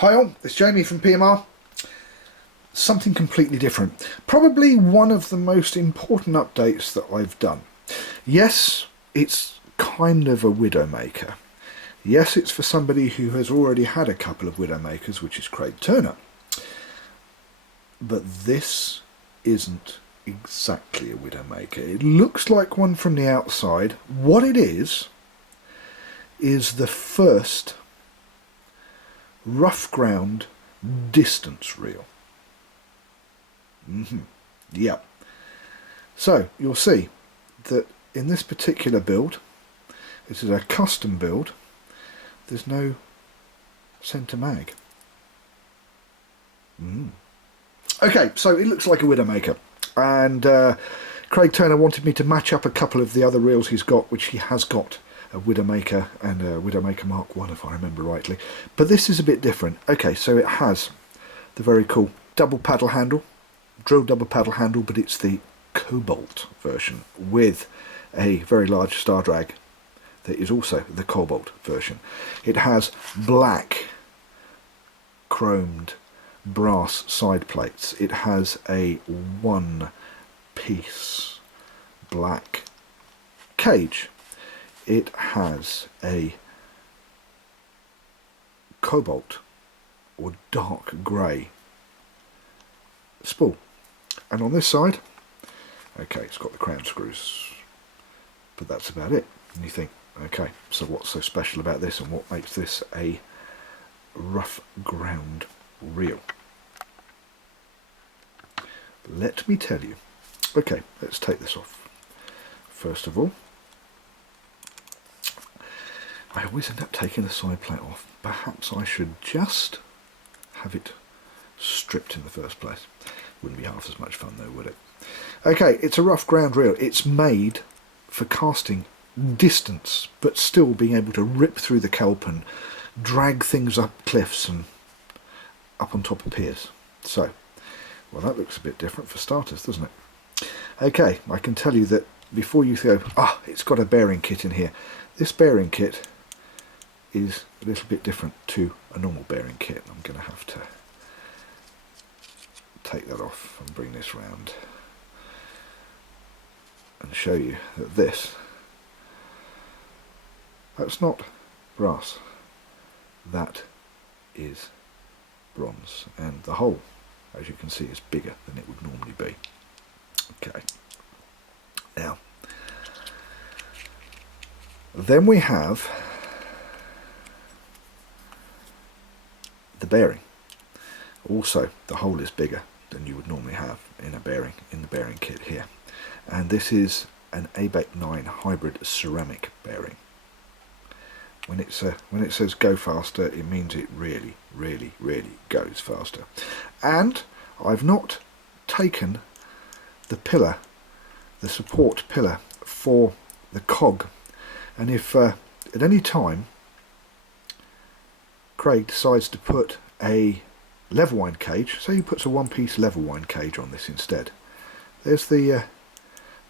Hi all, it's Jamie from PMR. Something completely different. Probably one of the most important updates that I've done. Yes, it's kind of a Widowmaker. Yes, it's for somebody who has already had a couple of Widowmakers, which is Craig Turner. But this isn't exactly a Widowmaker. It looks like one from the outside. What it is the first rough ground distance reel. Yep. So you'll see that in this particular build, this is a custom build, there's no centre mag. Okay, so it looks like a Widowmaker, and Craig Turner wanted me to match up a couple of the other reels he's got, which he has got a Widowmaker and a Widowmaker Mark 1 if I remember rightly, but this is a bit different. Okay, so it has the very cool double paddle handle, drill double paddle handle, but it's the Cobalt version with a very large star drag that is also the Cobalt version. It has black chromed brass side plates. It has a one piece black cage. It has a cobalt or dark grey spool, and on this side, okay, it's got the crown screws, but that's about it. And you think, okay, so what's so special about this, and what makes this a rough ground reel? Let me tell you. Okay, let's take this off. First of all, I always end up taking the side plate off. Perhaps I should just have it stripped in the first place. Wouldn't be half as much fun though, would it? Okay, it's a rough ground reel. It's made for casting distance, but still being able to rip through the kelp and drag things up cliffs and up on top of piers. So, well, that looks a bit different for starters, doesn't it? Okay, I can tell you that before you go, it's got a bearing kit in here. This bearing kit is a little bit different to a normal bearing kit. I'm going to have to take that off and bring this round and show you that that's not brass, that is bronze, and the hole, as you can see, is bigger than it would normally be. Okay, now then we have the bearing. Also, the hole is bigger than you would normally have in a bearing, in the bearing kit here, and this is an ABEC 9 hybrid ceramic bearing. When it says go faster, it means it really, really, really goes faster. And I've not taken the pillar, the support pillar for the cog, and if at any time Craig decides to put a level wind cage, say he puts a one-piece level wind cage on this instead, there's the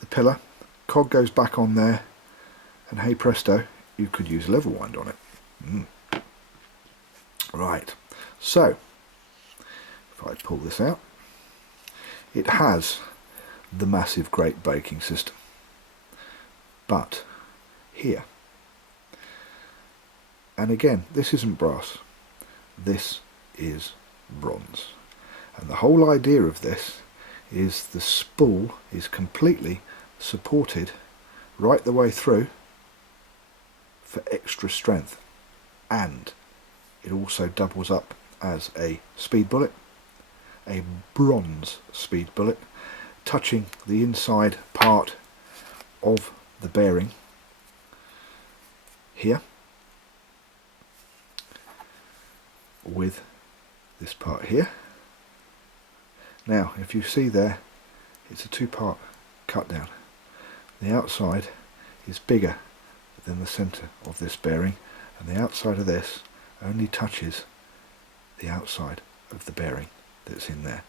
pillar, cog goes back on there, and hey presto, you could use level wind on it. Right, so if I pull this out, it has the massive great braking system, but here, and again, this isn't brass, this is bronze, and the whole idea of this is the spool is completely supported right the way through for extra strength, and it also doubles up as a speed bullet, a bronze speed bullet, touching the inside part of the bearing here with this part here. Now if you see there, it's a two-part cut down. The outside is bigger than the centre of this bearing, and the outside of this only touches the outside of the bearing that's in there,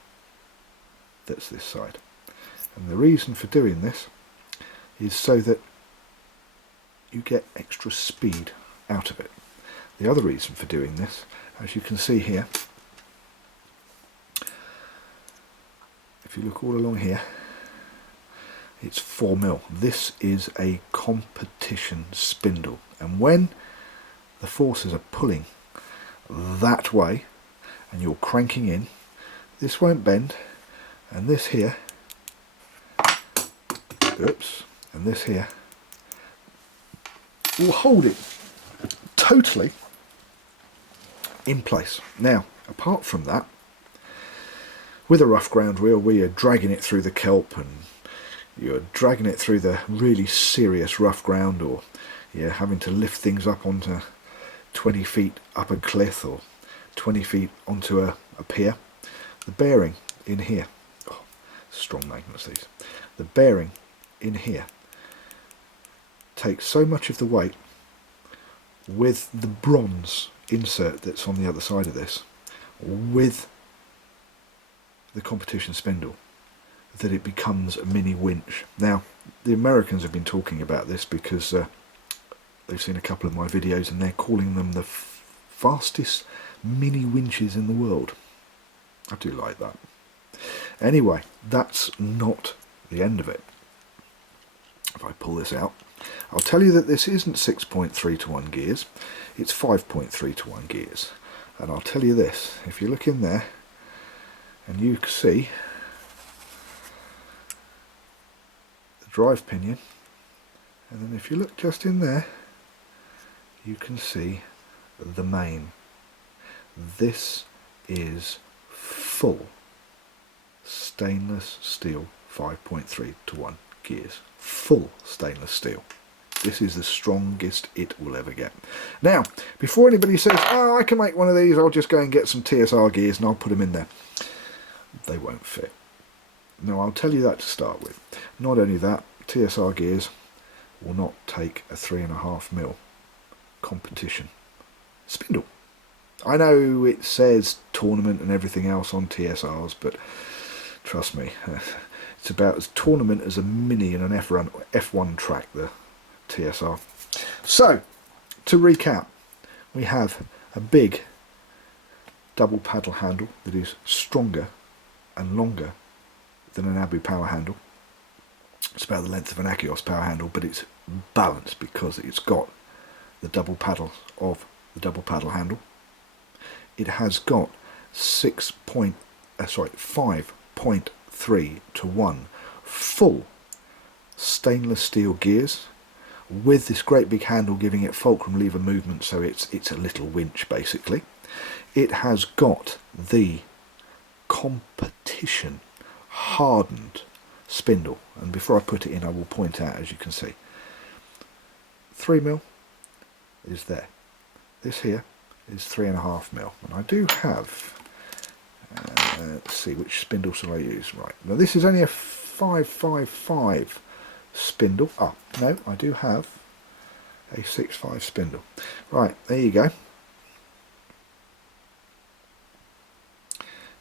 that's this side. And the reason for doing this is so that you get extra speed out of it. The other reason for doing this, as you can see here, if you look all along here, it's 4mm. This is a competition spindle, and when the forces are pulling that way and you're cranking in, this won't bend, and this here, oops, and this here will hold it totally in place. Now, apart from that, with a rough ground reel where you're dragging it through the kelp and you're dragging it through the really serious rough ground, or you're having to lift things up onto 20 feet up a cliff or 20 feet onto a pier, the bearing in here, oh, strong magnets these, the bearing in here takes so much of the weight with the bronze insert that's on the other side of this, with the competition spindle, that it becomes a mini winch. Now, the Americans have been talking about this because they've seen a couple of my videos and they're calling them the fastest mini winches in the world. I do like that. Anyway, that's not the end of it. If I pull this out, I'll tell you that this isn't 6.3 to 1 gears, it's 5.3 to 1 gears. And I'll tell you this, if you look in there and you can see the drive pinion, and then if you look just in there, you can see the main. This is full stainless steel 5.3 to 1 gears. Full stainless steel. This is the strongest it will ever get. Now, before anybody says, oh, I can make one of these, I'll just go and get some TSR gears and I'll put them in there. They won't fit. No, I'll tell you that to start with. Not only that, TSR gears will not take a 3.5mm competition spindle. I know it says tournament and everything else on TSRs, but trust me, it's about as tournament as a mini in an F1 track, the TSR. So, to recap, we have a big double paddle handle that is stronger and longer than an Abu power handle. It's about the length of an Akios power handle, but it's balanced because it's got the double paddle of the double paddle handle. It has got 5.3 to 1 full stainless steel gears with this great big handle giving it fulcrum lever movement, so it's a little winch basically. It has got the competition hardened spindle, and before I put it in I will point out, as you can see, 3mm is there. This here is 3.5mm, and I do have, let's see, which spindle shall I use? Right, now this is only a 555 spindle. Oh, no, I do have a 6.5 spindle. Right, there you go.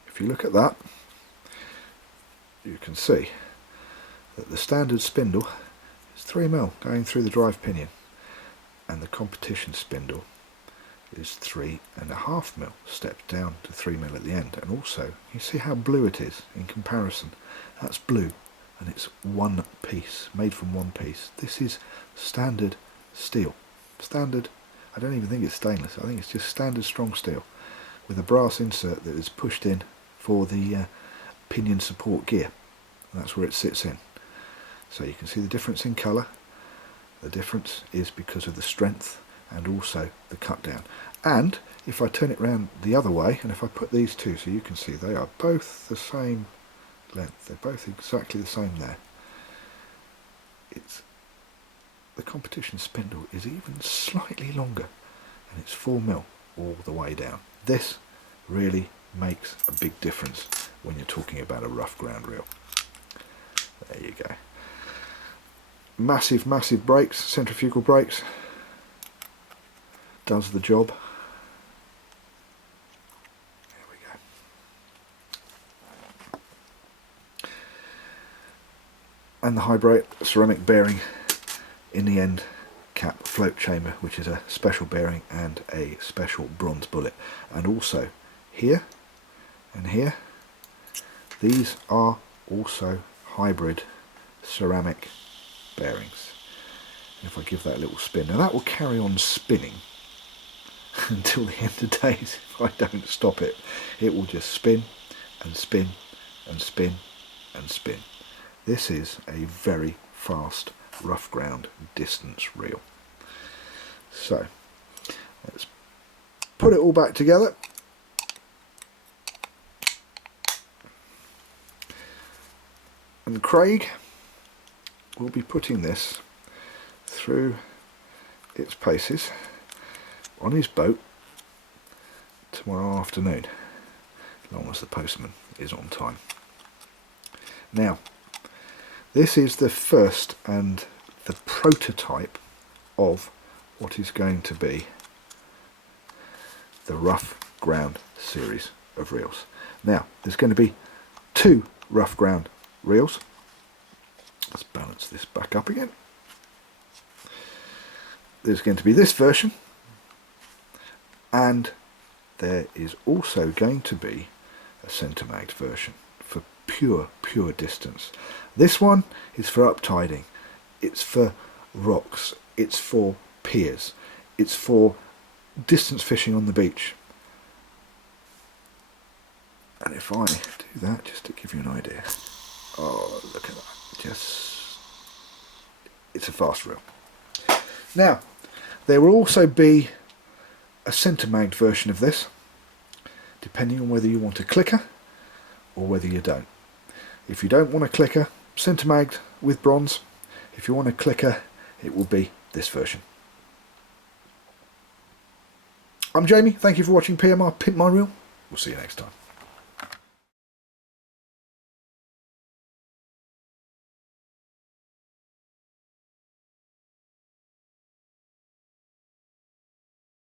If you look at that, you can see that the standard spindle is 3mm going through the drive pinion, and the competition spindle is 3.5mm, stepped down to 3mm at the end. And also, you see how blue it is in comparison. That's blue, and it's one piece, made from one piece. This is standard steel. Standard, I don't even think it's stainless, I think it's just standard strong steel with a brass insert that is pushed in for the pinion support gear. And that's where it sits in. So you can see the difference in colour. The difference is because of the strength and also the cut down. And if I turn it round the other way, and if I put these two, so you can see they are both the same length, they're both exactly the same there. It's the competition spindle is even slightly longer, and it's 4mm all the way down. This really makes a big difference when you're talking about a rough ground reel. There you go. Massive brakes, centrifugal brakes, does the job. There we go. And the high brake ceramic bearing in the end cap float chamber, which is a special bearing and a special bronze bullet. And also here and here, these are also hybrid ceramic bearings. If I give that a little spin, now that will carry on spinning until the end of days. If I don't stop it, it will just spin and spin and spin and spin. This is a very fast rough ground distance reel. So let's put it all back together. And Craig will be putting this through its paces on his boat tomorrow afternoon, as long as the postman is on time. Now, this is the first and the prototype of what is going to be the rough ground series of reels. Now, there's going to be 2 rough ground reels. Let's balance this back up again. There's going to be this version, and there is also going to be a centre magged version for pure distance. This one is for uptiding, it's for rocks, it's for piers, it's for distance fishing on the beach. And if I do that, just to give you an idea, oh, look at that, it's a fast reel. Now, there will also be a centre magged version of this, depending on whether you want a clicker or whether you don't. If you don't want a clicker, centre magged with bronze. If you want a clicker, it will be this version. I'm Jamie, thank you for watching PMR Pimp My Reel. We'll see you next time.